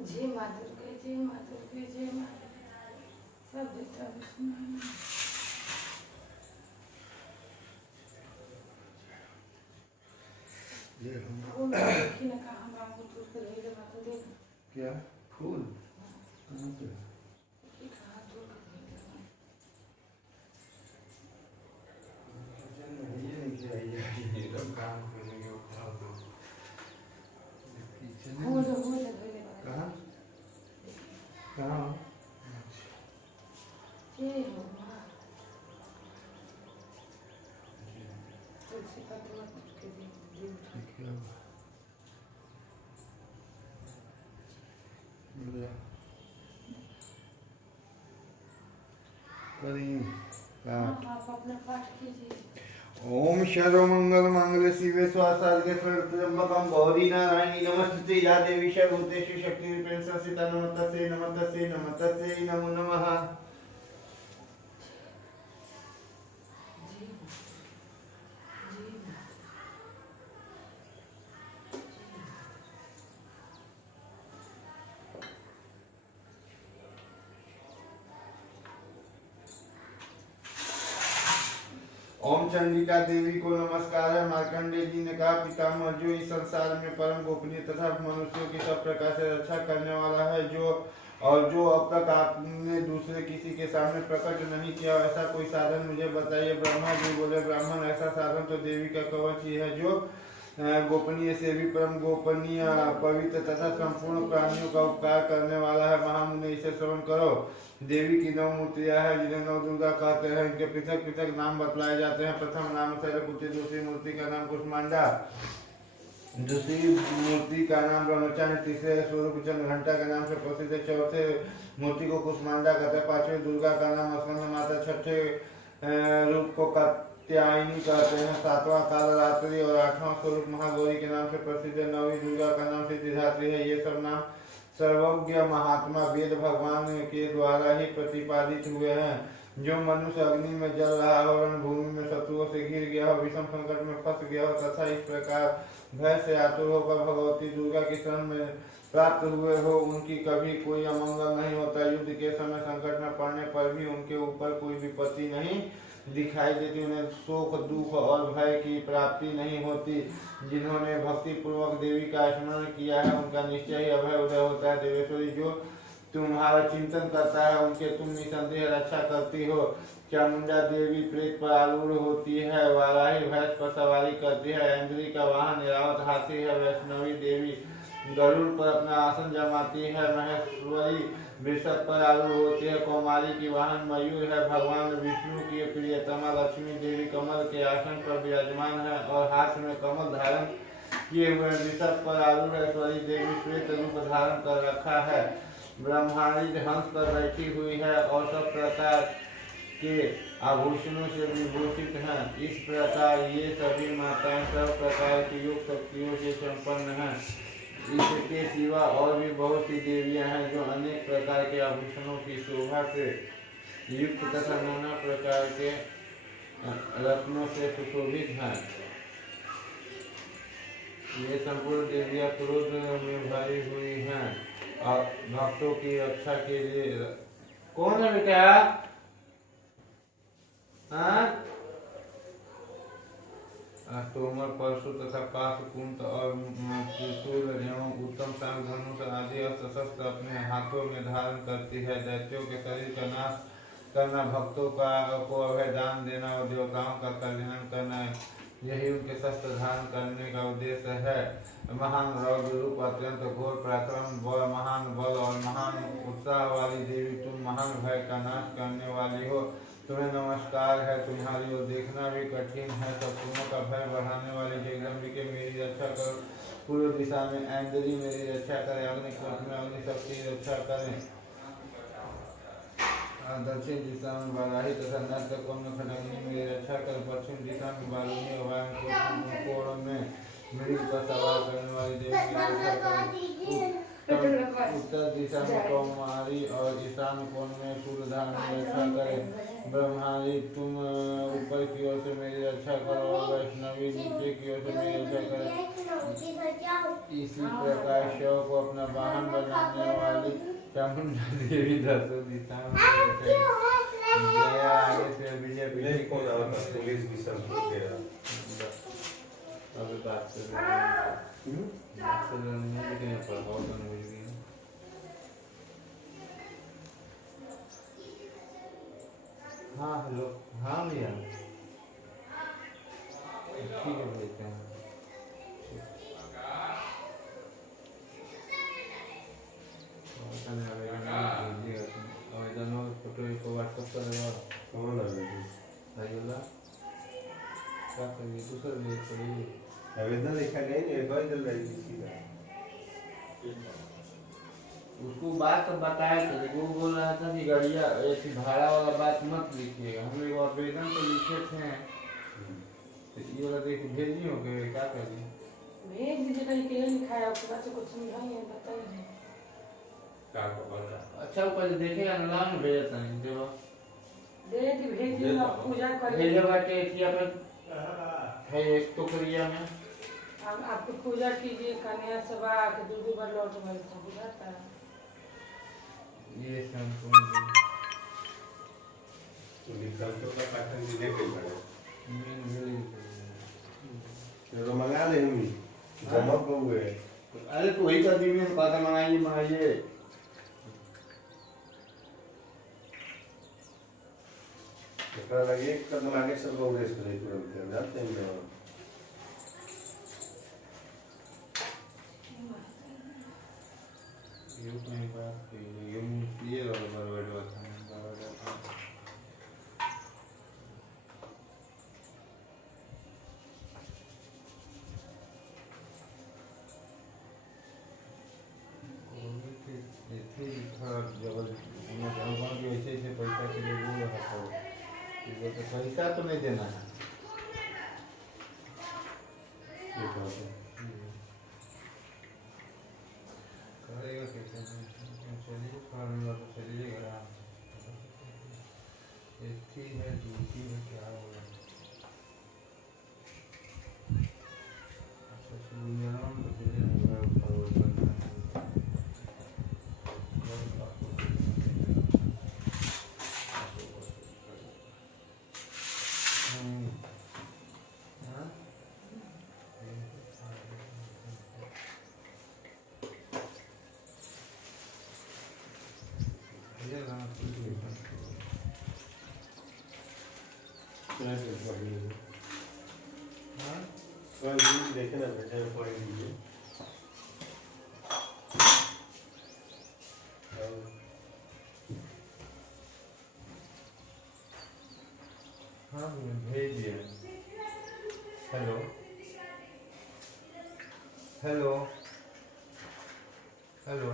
जय माँ दुर्गा, जय माँ दुर्गा, जय माँ सब देवता विष्णु। देखी ना कहाँ हम आपको दूर कर रही है बात देख। क्या फूल कहाँ पे? कहाँ दूर कर रही है? एकदम काम करेंगे वो खाओ तो पीछे हो जा धोने वाला। कहाँ कहाँ? जय हो माँ। तुलसी का तो के दे ठीक है आप अपना पाठ कीजिए। ओम सर्वमंगल मांगल्ये शिवे स्वासार्गे त्र्यंबकं गौरी नारायणी नमस्ते या देवी सर्वभूतेषु शक्तिरूपेण संस्थिता नमस्तस्यै नमस्तस्यै नमस्तस्यै नमो नमः। ओम चंडिका देवी को नमस्कार है। मार्कंडेय जी ने कहा, पितामह जो इस संसार में परम गोपनीय तथा मनुष्यों की सब प्रकार से रक्षा करने वाला है, जो अब तक आपने दूसरे किसी के सामने प्रकट नहीं किया, ऐसा कोई साधन मुझे बताइए। ब्रह्मा जी बोले, ब्राह्मण ऐसा साधन तो देवी का कवच ही है, जो गोपनीय से भी परम गोपनीय पवित्र तथा संपूर्ण प्राणियों का उपकार करने वाला है। महामुनि इसे श्रवण करो। देवी की 9 मूर्तियां हैं, जिन्हें 9 दुर्गा कहते हैं। इनके पृथक पृथक नाम बतलाए जाते हैं। प्रथम नाम शैलपुत्री, दूसरी मूर्ति का नाम कुष्मांडा, दूसरी मूर्ति का नाम ब्रह्मचारी, तीसरे स्वरूप चंद्र घंटा के नाम से प्रसिद्ध है, चौथे मूर्ति को कुष्मांडा कहते हैं, पांचवी दुर्गा का नाम स्कंद माता, छठे रूप को कात्यायनी कहते हैं, सातवां कालरात्रि और आठवां स्वरूप महागौरी के नाम से प्रसिद्ध है, नौवीं दुर्गा का नाम सिद्धिदात्री है। ये सब नाम सर्वज्ञ महात्मा वेद भगवान के द्वारा ही प्रतिपादित हुए हैं। जो मनुष्य अग्नि में जल रहा हो, रणभूमि में शत्रुओं से घिर गया हो, विषम संकट में फंस गया हो तथा इस प्रकार भय से आतुर होकर भगवती दुर्गा की शरण में प्राप्त हुए हो, उनकी कभी कोई अमंगल नहीं होता। युद्ध के समय संकट में पड़ने पर भी उनके ऊपर कोई विपत्ति नहीं दिखाई देती, उन्हें शोक दुख और भय की प्राप्ति नहीं होती। जिन्होंने भक्ति पूर्वक देवी का स्मरण किया है, उनका निश्चय ही अभय उदय होता है। देवेश्वरी, जो तुम्हारा चिंतन करता है, उनके तुम निसंदेह रक्षा करती हो। चामुंडा देवी प्रेत पर आरूढ़ होती है, वाराही भैंस पर सवारी करती है, ऐन्द्री का वाहन ऐरावत हाथी है, वैष्णवी देवी गरुड़ पर अपना आसन जमाती है, महेश्वरी वृषभ पर आरूढ़ होती है, कौमारी की वाहन मयूर है, भगवान विष्णु की प्रियतमा लक्ष्मी देवी कमल के आसन पर विराजमान है और हाथ में कमल धारण किए हुए वृषभ पर आरूढ़ है। स्वरी देवी श्वेत रूप धारण कर रखा है, ब्रह्मांड हंस पर बैठी हुई है और सब प्रकार के आभूषणों से विभूषित हैं। इस प्रकार ये सभी माताएं सब प्रकार की योग शक्तियों से संपन्न हैं। इसके सिवा और भी बहुत सी देवियां हैं, जो अनेक प्रकार के आभूषणों की शोभा से युक्त तथा नाना प्रकार के रत्नों से सुशोभित हैं। ये संपूर्ण देवियां क्रोध में भरी हुई हैं और भक्तों की रक्षा के लिए। कौन है बेटा? तोमर, परशु तथा पाश, कुंत और त्रिशूल एवं उत्तम शांग धनुष आदि अस्त्र शस्त्र अपने हाथों में धारण करती है। दैत्यों के शरीर का नाश करना, भक्तों को अभय दान देना और देवताओं का कल्याण करना, यही उनके शस्त्र धारण करने का उद्देश्य है। महान रौद्र रूप, अत्यंत घोर पराक्रम, महान बल और महान उत्साह वाली देवी, तुम महान भय का नाश करने वाली हो। तुम्हें नमस्कार है। तुम्हारी ओर देखना भी कठिन है। शत्रुओं का भय बढ़ाने वाली जगदम्बिके, मेरी रक्षा करो। पूर्व दिशा में ऐन्द्री मेरी रक्षा करे, अग्निकोट में अग्नि शक्ति रक्षा करें, दक्षिण दिशा में वाराही तथा नर्तकों में खड़गनी मेरी रक्षा करें, पश्चिम दिशा में बालूनी और वायुकोण में मृग पर सवार करने वाली देवी की रक्षा करें, उत्तर दिशा में कौमारी और ईशान कोण में सूर्यधाम में रक्षा करे। ब्रह्मारी तुम ऊपर की ओर से मेरी रक्षा करो और वैष्णवी नीचे की ओर से मेरी रक्षा करे। इसी प्रकार शिव को अपना वाहन बनाने वाली चामुंडा देवी दसों दिशा में आगे से विजय पीछे पुलिस भी सब अभी बात कर हाँ हेलो हाँ भैया ठीक है भेजते हैं। आवेदन फोटो को व्हाट्सएप कर देगा। कौन आवेदन? क्या करिए दूसरा ले पड़ेगी। आवेदन लिखा नहीं है कोई चल रही किसी का। उसको बात तो बताया था लेकिन वो बोल रहा था कि गाड़िया ऐसी भाड़ा वाला बात मत लिखिएगा। हम लोग आवेदन तो लिखे थे तो ये वाला देख भेजी हो गए क्या करिए। भेज दीजिए कहीं के लिखा है आपके पास कुछ समझाइए बताइए। क्या पता? अच्छा वो पहले देखेगा ना लाइन भेजता नहीं जो देख भेजिए आप पूजा करिए। भेजे बाटे किया पर है एक टोकरिया में हम आपको पूजा कीजिए कन्या सभा के दूध बार लौट गए था बुझाता है। ये शैम्पू तो लिखा तो का पैटर्न भी देख ले मीन मिली तो मंगा ले हम जमा को हुए। अरे तो वही कर दी मैं पता मंगाइए एकरा लगे एक कदम आगे सब लोग रेस करे तुरंत जानते हैं ना। ये कोई बात नहीं ये बराबर बात है ऐसे पैसा के लिए बोल रहा था तो पैसा तो नहीं देना है। करेगा कैसे चलिए फार्मूला तो चलिएगा एक है दूसरी है क्या होगा। अच्छा सुनिए नाम तो चलिए देखे ना बेटे पॉइंट दीजिए। हाँ भेज दिया। हेलो हेलो हेलो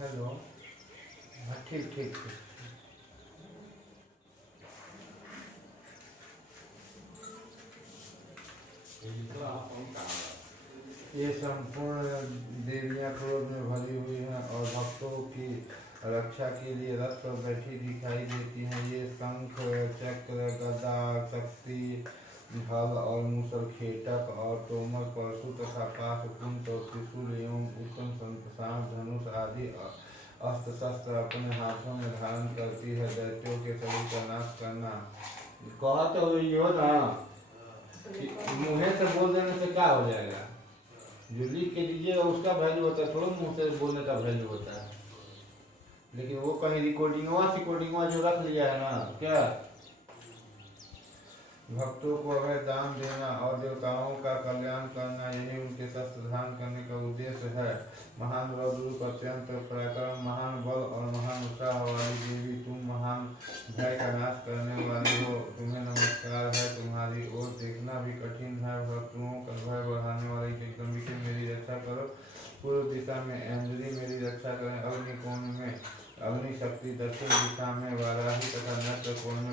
हेलो हाँ ठीक ठीक ठीक ये संपूर्ण देवियां क्रोध में भरी हुई हैं और भक्तों की रक्षा के लिए रथ पर बैठी दिखाई देती हैं। ये शंख चक्र गदा शक्ति हल और मूसल खेटक और तोमर परशु तथा पाश कुंत और त्रिशूल एवं उत्तम सांप धनुष आदि अस्त्र शस्त्र अपने हाथों में धारण करती है। दैत्यों के शरीर का नाश करना कहा तो यो ना मुँह से बोल देने से क्या हो जाएगा। जो लिख के दीजिएगा उसका वैल्यू होता है थोड़ा मुँह से बोलने का वैल्यू होता है। लेकिन वो कहीं रिकॉर्डिंगवा जो रख लिया है ना क्या भक्तों को अभय दान देना और देवताओं का कल्याण करना यही उनके शस्त्र धारण करने का उद्देश्य है। महान रौद्र अत्यंत पराक्रम महान बल और महान उत्साह वाली देवी तुम महान भय का नाश करने वाली हो। तुम्हें नमस्कार है। तुम्हारी ओर देखना भी कठिन है। भक्तों का भय बढ़ाने वाली जगदम्बिके मेरी रक्षा करो। पूर्व दिशा में अंजलि मेरी रक्षा करें। अग्नि कोण में अग्नि शक्ति, दक्षिण दिशा में वाराही तथा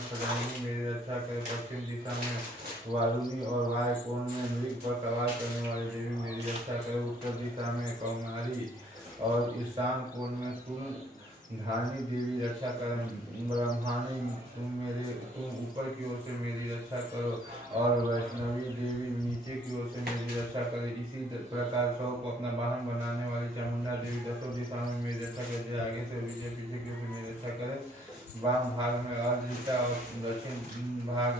खजानी मेरी रक्षा करे। पश्चिम दिशा में वारुणी और वाय कोण में मृग पर सवार करने वाली देवी मेरी रक्षा करे। उत्तर दिशा में कौमारी और ईशान कोण में धानी देवी रक्षा करें। ब्रह्माणी तुम ऊपर की ओर से मेरी रक्षा करो और वैष्णवी देवी नीचे की ओर से मेरी रक्षा करे। इसी प्रकार सौ को अपना वाहन बनाने वाली चामुंडा देवी दसों दिशाओं में मेरी रक्षा करे। आगे से विजय पीछे की ओर से मेरी रक्षा करे। वाम भाग में अर्जिता और दक्षिण भाग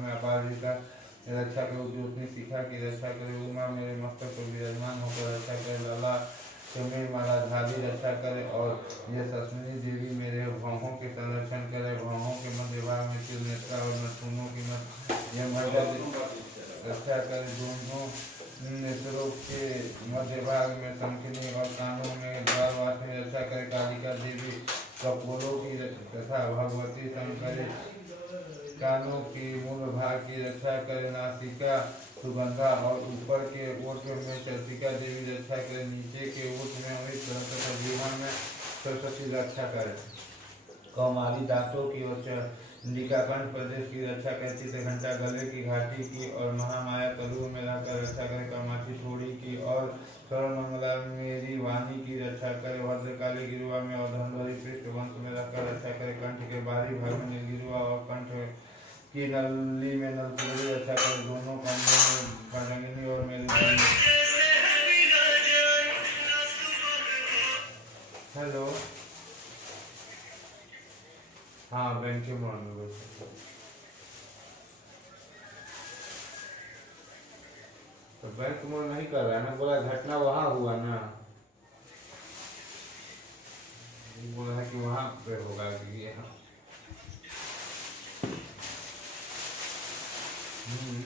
में अपारजिता रक्षा करो। ज्योति शिखा की रक्षा करे। उमा मेरे मस्तक पर विराजमान होकर रक्षा करे। लला तुम्हें माला धारी रक्षा करे और यह सस्मिनी देवी मेरे भौहों के संरक्षण करे। भौहों के मध्य भाग में त्रिनेत्रा और नथुनों की यह मध्य रक्षा करे। दोनों नेत्रों के मध्य भाग में शंखिनी और कानों में द्वारवासिनी रक्षा करे। कालिका देवी कपोलों की तथा भगवती शंकरी कानों की मूल भाग की रक्षा करे। नासिका सुगंधा और ऊपर के ओठ में चर्चिका देवी रक्षा करे। नीचे के ओठ में अमृत तथा जीवा में सरस्वती रक्षा करे। कौमारी दांतों की और चंडिका कंठ प्रदेश की रक्षा करे। चित्रघंटा गले की घाटी की और महामाया तलु में रहकर रक्षा करे। कामाक्षी थोड़ी की और सर्वमंगला मेरी वाणी की रक्षा करे। भद्रकाली गिरुआ में और धनवरी पृष्ठ वंश में रहकर रक्षा करे। कंठ के बाहरी भाग में नीलगिरुआ और कंठ की नली में नलकुबरी रक्षा करे। दोनों कंधों में भजंगिनी और मेरी हेलो हाँ बैंक के मोड़ में तो बैंक मोड़ नहीं कर रहा है ना। बोला घटना वहाँ हुआ ना, बोला है कि वहाँ पे होगा कि यहाँ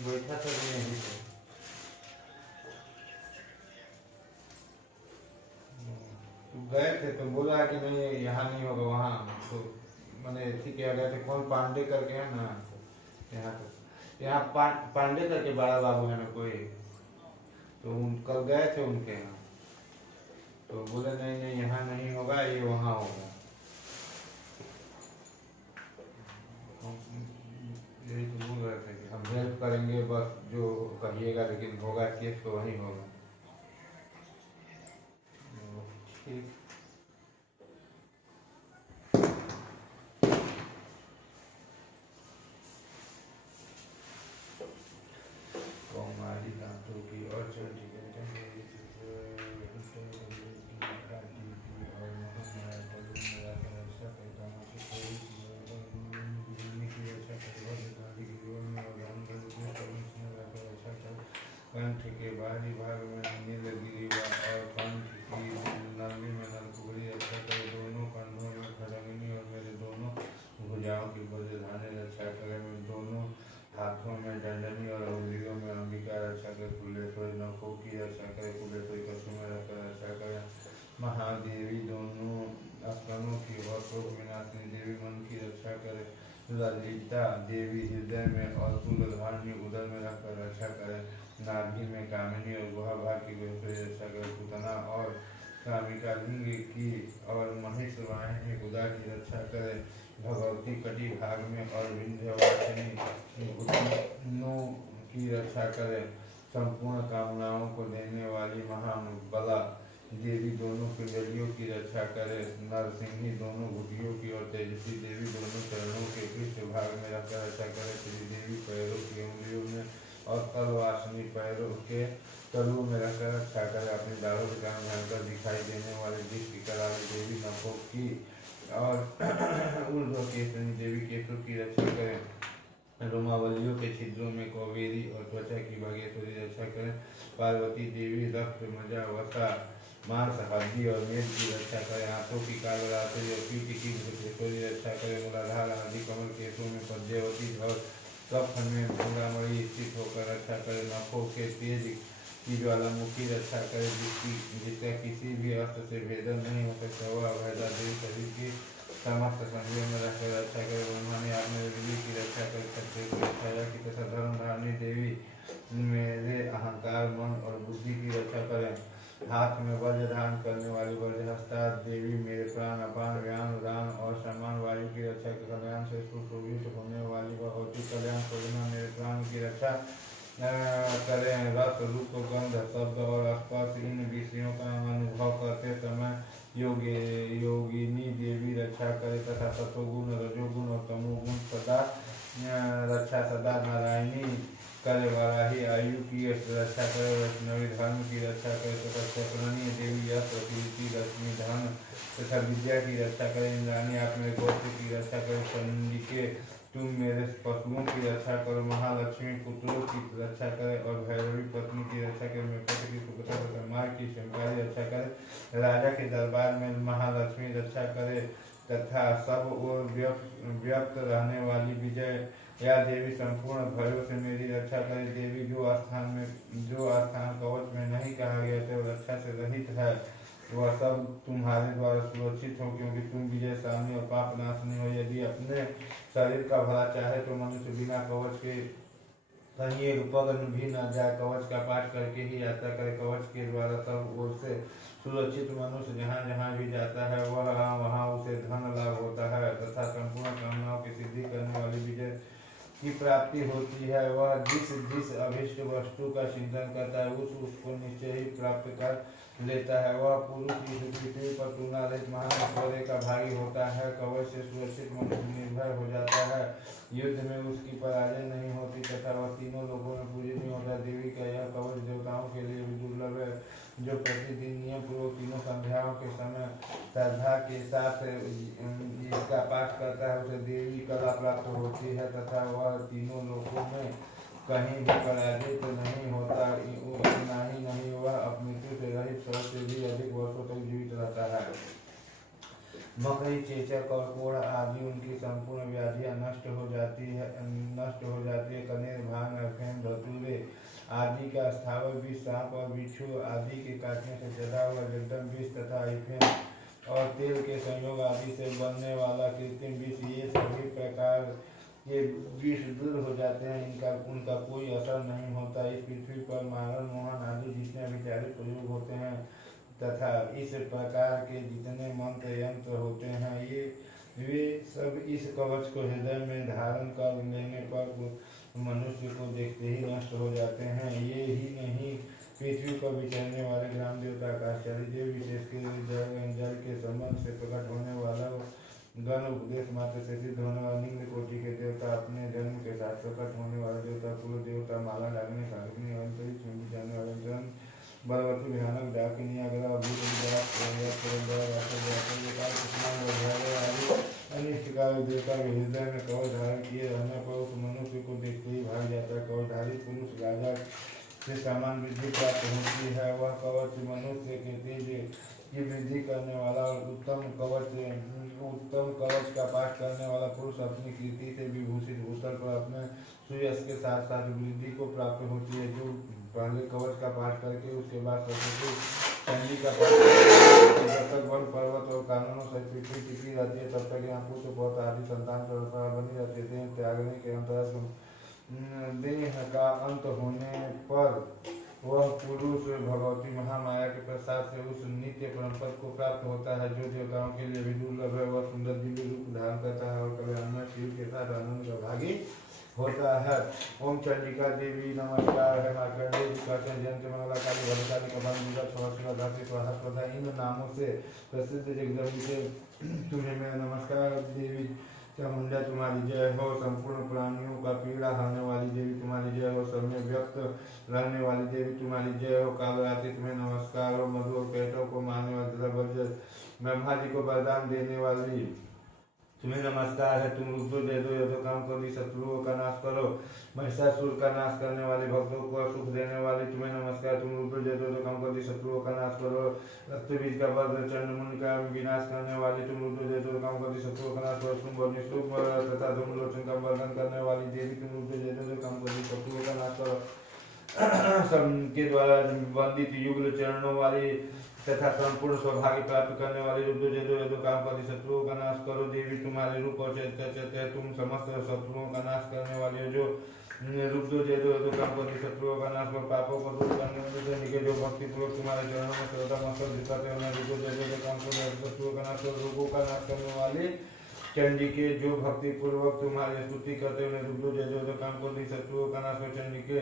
बैठा था यहीं पे। गए थे तो बोला कि नहीं यहाँ नहीं होगा वहाँ, तो मैंने ठीक है गए थे। कौन पांडे करके है ना यहाँ पांडे करके बड़ा बाबू है ना कोई, तो कल गए थे उनके यहाँ तो बोले नहीं नहीं यहाँ नहीं होगा, ये वहाँ होगा। यही तो बोल रहे थे कि हम हेल्प करेंगे बस जो कहिएगा, लेकिन होगा केस तो वहीं होगा। ठीक कौमारी दांतों की और कंठ के बाहरी भाग में नीलगिरिवा और कंठ की नली में नलकुबरी रक्षा करे। दोनों कंधों में खड़ंगिनी और मेरे दोनों भुजाओं की वज्रधानी रक्षा करे। मेरे दोनों हाथों में दंडनी और उंगलियों में अंबिका रक्षा करे। कुलेश्वरी नखों की रक्षा करे। कुलेश्वरी कछु में रखकर रक्षा करे। महादेवी दोनों स्तनों की और शोक विनाशिनी देवी मन की रक्षा करे। ललिता देवी हृदय में और कुलधारणी उदर में रखकर रक्षा करे। नाभि में कामिनी और गुहा भाग की रक्षा करे। पूतना और कामिका लिंग की और महिष वाहिनी गुदा की रक्षा करे। भगवती कटी भाग में और विंध्यवासिनी घुटनों की रक्षा करे। संपूर्ण कामनाओं को देने वाली महाबला देवी दोनों पिंडलियों की रक्षा करे। नरसिंही दोनों घुटियों की और तेजस्वी देवी दोनों चरणों के पृष्ठ भाग में रखकर रक्षा करे। श्रीदेवी पैरों की उंगलियों में और कलवासनी पैरों के तलु में रखकर रक्षा करे। अपनी दाढ़ों के कारण भयंकर दिखाई देने वाले दृष्टि कराली देवी नखों की और ऊर्ध्व केसनी देवी केशों की रक्षा करे। रोमावलियों के छिद्रों में कौवेरी और त्वचा की भागेश्वरी रक्षा करें। पार्वती देवी रक्त मजा वसा मांस हड्डी और मेद की रक्षा करे। हाथों की कालरात्रि और पीठ की घृतेश्वरी रक्षा करे। मूलाधार आदि कमल केशों में पद्यवती और कफ में भंगामणि स्थित होकर रक्षा करे। नखों के तेज की ज्वालामुखी रक्षा करे, जिसका किसी भी अस्त्र से भेदन नहीं हो सकता। वह अभयदा देव शरीर की समस्त संदेह में रखकर रक्षा करे। ब्रह्मा ने आपने विधि की रक्षा कर सकते की रक्षा की तथा धर्म धारणी देवी मेरे अहंकार मन और बुद्धि की रक्षा करें। हाथ में वज्र धारण करने वाली वज्रहस्ता देवी मेरे प्राण अपान ज्ञान दान और सम्मान वायु की रक्षा के कल्याण से सुख की रक्षा करें। रस, रूप, गंध, शब्द और स्पर्श इन विषयों का अनुभव करते समय योगिनी देवी रक्षा करे तथा सतोगुण, रजोगुण और तमोगुण सदा रक्षा सदा नारायणी करे। वराही आयु की रक्षा करे, वैष्णवी धर्म की रक्षा करे तथा चक्रणीय देवी यश, कीर्ति, लक्ष्मी, धन तथा विद्या की रक्षा करे। इंद्राणी आप मेरे गोत्र की रक्षा करे। चंडिके तुम मेरे पशुओं की रक्षा करो। महालक्ष्मी पुत्रों की रक्षा करे और भैरवी पत्नी की रक्षा करे। मेपट की सुकता तथा मार्ग की शंकारी रक्षा करे। राजा के दरबार में महालक्ष्मी रक्षा करे तथा सब ओर व्यक्त रहने वाली विजय या देवी संपूर्ण भयों से मेरी रक्षा करे। देवी जो स्थान कवच में नहीं कहा गया था वो रक्षा से रहित है, वह सब तुम्हारे द्वारा सुरक्षित हो, क्योंकि तुम विजयशालिनी और पाप नाशनी हो। यदि अपने शरीर का भला चाहे तो मनुष्य बिना कवच के कहीं एक उपग्रह भी न जाए। कवच का पाठ करके ही यात्रा करे। कवच के द्वारा सब ओर से सुरक्षित मनुष्य जहाँ जहाँ भी जाता है वहाँ उसे धन लाभ होता है तथा संपूर्ण कामनाओं की सिद्धि करने वाली विजय की प्राप्ति होती है। वह जिस अभिष्ट वस्तु का चिंतन करता है उसको निश्चय ही प्राप्त कर लेता है। वह पुरुष इस पृथ्वी पर तुलना रहित महान ऐश्वर्य का भागी होता है। कवच से सुरक्षित मनुष्य निर्भय हो जाता है, युद्ध में उसकी पराजय नहीं होती तथा वह तीनों लोगों में पूजनीय होता है। देवी का यह कवच देवताओं के लिए भी दुर्लभ है। जो प्रतिदिन नियम पूर्वक तीनों संध्याओं के समय श्रद्धा के साथ इसका पाठ करता है उसे देवी कला प्राप्त होती है तथा वह तीनों लोगों में कहीं भी पराजित नहीं होता। इतना ही नहीं, वह मृत्यु से रहित 100 से भी अधिक वर्षों तक जीवित रहता है। मकड़ी, चेचक और कोढ़ आदि उनकी संपूर्ण व्याधियां नष्ट हो जाती है। कनेर, भांग, अफीम, धतूरे आदि का स्थावर विष, सांप और बिच्छू आदि के काटने से चढ़ा हुआ जगदम विष तथा अफीम और तेल के संयोग आदि से बनने वाला कृत्रिम विष, ये सभी प्रकार ये विष दूर हो जाते हैं। उनका कोई असर नहीं होता। इस पृथ्वी पर मारण, मोहन आदि जितने विचारित प्रयोग होते हैं तथा इस प्रकार के जितने मंत्र यंत्र होते हैं वे सब इस कवच को हृदय में धारण कर लेने पर मनुष्य को देखते ही नष्ट हो जाते हैं। ये ही नहीं, पृथ्वी पर विचरने वाले ग्राम देवता आकाशचारी देव, विशेष जल के संबंध से प्रकट होने वाला गण, उपदेश मात्र से सिद्ध होने वाला निम्न कोटि के देवता, अपने जन्म के साथ प्रकट होने वाला देवता, कुल देवता, माला डालने, साधनी, अंतरिक्ष में जाने वाले जन, बलवती, भयानक, डाकिनी, अग्रह, अनिष्टकारी देवता के हृदय में कवच धारण किए रहने पर उस मनुष्य को देखते ही भाग जाता है। कवचधारी पुरुष राजा से समान वृद्धि प्राप्त होती है। वह कवच मनुष्य के तेज की वृद्धि करने वाला और उत्तम कवच का पाठ करने वाला पुरुष अपनी कीर्ति से विभूषित भूषण पर अपने सुयश के साथ साथ वृद्धि को प्राप्त होती है। जो पहले कवच का पाठ करके उसके बाद सरस्वती चंडी का पाठ जब तक वन, पर्वत और कानूनों से पृथ्वी टिकी रहती है तब तक यहाँ पुत्र बहुत आदि संतान परंपरा बनी रहती है। त्यागने के अंतर्गत देह का अंत होने पर वह पुरुष भगवती महामाया के प्रसाद से उस नित्य परंपरा को प्राप्त होता है जो देवताओं के लिए भी दुर्लभ है। वह सुंदर दिव्य रूप धारण करता है और कल्याण शिव के साथ आनंद का भागी होता है। ओम चंडिका देवी नमस्कार है। मार्कंडेय जी कहते हैं जयंत मंगला काली भद्रकाली कपाल दुर्गा क्षमा धात्री स्वाहा इन नामों से प्रसिद्ध जगदम्बी से तुम्हें मेरा नमस्कार। देवी चामुंडा तुम्हारी जय हो। संपूर्ण प्राणियों का पीड़ा हरने वाली देवी तुम्हारी जय हो। सब में व्यक्त रहने वाली देवी तुम्हारी जय हो। कालरात्रि तुम्हें नमस्कार हो। मधु और कैटों को मारने वाली ब्रह्मा जी को वरदान देने वाली तुम्हें नमस्कार है। तुम रुद्र दे दो यदो काम करो, शत्रुओं का नाश करो, महिषासुर का नाश करने वाले, भक्तों को सुख देने वाले तुम्हें नमस्कार। तुम रुद्र दे दो काम करो, शत्रुओं का नाश करो, रक्तबीज का वध, चंद्रमुनि का विनाश करने वाले तुम रुद्र दे दो काम करो, शत्रुओं का नाश करो। तुम निष्ठुप तथा धूमलोचन का वर्णन करने वाली देवी तुम रुद्र दे दो काम करो, शत्रुओं का नाश करो। सबके द्वारा वंदित युगल चरणों वाली तथा संपूर्ण सौभाग्य प्राप्त करने वाली रुद्र जय दो काम करो, शत्रुओं का नाश करो। देवी तुम्हारे रूप और चैत्य तुम समस्त शत्रुओं का नाश करने वाले हो। जो रुद्र जय दो काम करो, शत्रुओं का नाश करो। पापों को दूर करने वाले जो भक्तिपूर्वक तुम्हारे चरणों में श्रद्धा मस्तक दिखाते हैं रुद्र जय दो काम करो, शत्रुओं का नाश करो। रोगों का नाश करने वाले चंडी के जो भक्ति पूर्वक तुम्हारी स्तुति करते हुए रुद्र जय जो काम को दी शत्रुओं का नाश हो। चंडी के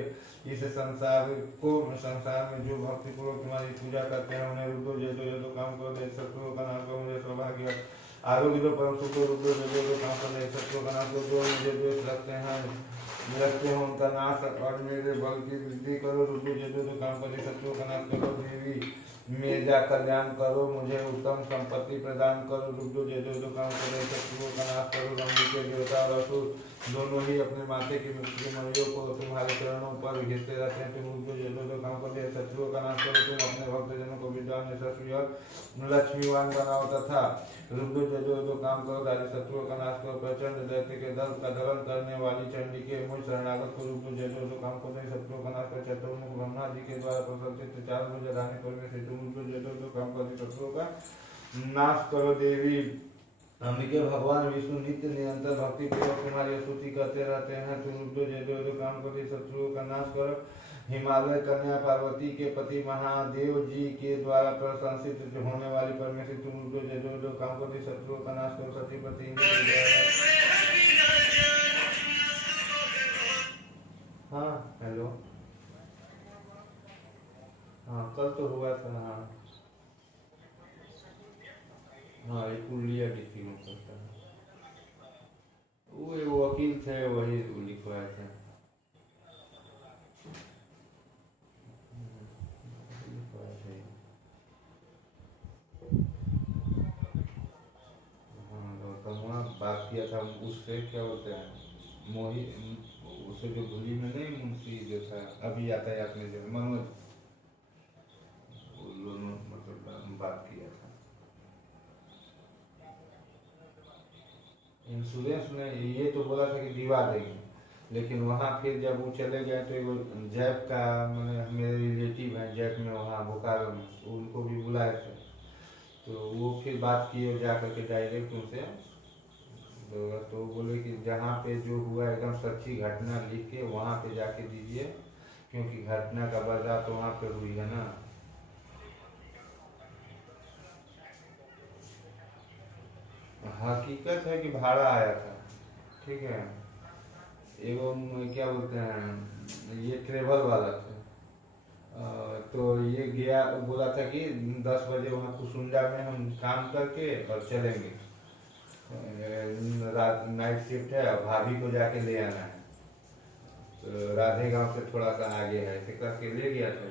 इस संसार में जो भक्ति पूर्वक तुम्हारी पूजा करते हैं उन्हें रुद्र जय जो काम को दे शत्रुओं का नाश हो। मुझे सौभाग्य आरोग्य दो परम सुख रुद्र जय जो काम को दे शत्रुओं का नाश हो। जो मुझे द्वेष लगते हैं उनका नाश और मेरे बल की वृद्धि करो। रुद्र जय जो काम को दे शत्रुओं का नाश करो। देवी मेरा कल्याण करो, मुझे उत्तम संपत्ति प्रदान करो। रुद्र जय जो काम करो, शत्रुओं का नाश करो। रंग के देवता और असुर दोनों ही अपने माथे की मणियों को तुम्हारे चरणों पर घिसते रहते हैं। तुम रुद्र जय जो काम करो, शत्रुओं का नाश करो। तुम अपने भक्तजनों को विद्वान यशस्वी और लक्ष्मीवान बनाओ तथा रुद्र जय जो काम करो, सारे शत्रुओं का नाश करो। प्रचंड दैत्य के दल का दलन करने वाली चंडी के मुझ शरणागत को रुद्र जय जो काम करो, शत्रुओं का नाश करो। चतुर्मुख ब्रह्मा जी के द्वारा प्रशंसित चार भुज रानी पर से जो काम करते शत्रुओं का नाश करो। देवी अंबिके भगवान विष्णु नित्य निरंतर भक्ति पूर्वक तुम्हारी स्तुति करते रहते हैं। तुम रुद्र जय जो काम करते शत्रुओं का नाश करो। हिमालय कन्या पार्वती के पति महादेव जी के द्वारा प्रशंसित होने वाली परमेश्वरी तुम रुद्र जय जो काम करते शत्रुओं का नाश करो। सतीपति हाँ हेलो हाँ कल तो हुआ था। हाँ एक पुरलिया डिस्ट्रिक्ट में करता है। वो वकील थे वही लिखवाए थे। हाँ बात किया था उससे क्या बोलते हैं मोहित उसे जो भूली में नहीं मुंशी जो था अभी यातायात में जो मनोज दोनों मतलब बात किया था। इंश्योरेंस में ये तो बोला था कि दिवा देंगे, लेकिन वहाँ फिर जब वो चले गए तो एगो जैप का मैंने मेरे रिलेटिव हैं जैप में वहाँ बोकारो में, उनको भी बुलाए थे। तो वो फिर बात किए जा करके डायरेक्ट उनसे तो बोले कि जहाँ पे जो हुआ एकदम सच्ची घटना लिख के वहाँ पे जाके दीजिए, क्योंकि घटना का वजह तो वहाँ पे हुई है ना। हकीकत है कि भाड़ा आया था, ठीक है। एवं क्या बोलते हैं ये ट्रेवल वाला था। तो ये गया बोला था कि 10 बजे वहाँ कुसुंडा में हम काम करके और चलेंगे, रात नाइट शिफ्ट है और भाभी को जाके ले आना है। तो राधे गांव से थोड़ा सा आगे है, ऐसे करके ले गया था।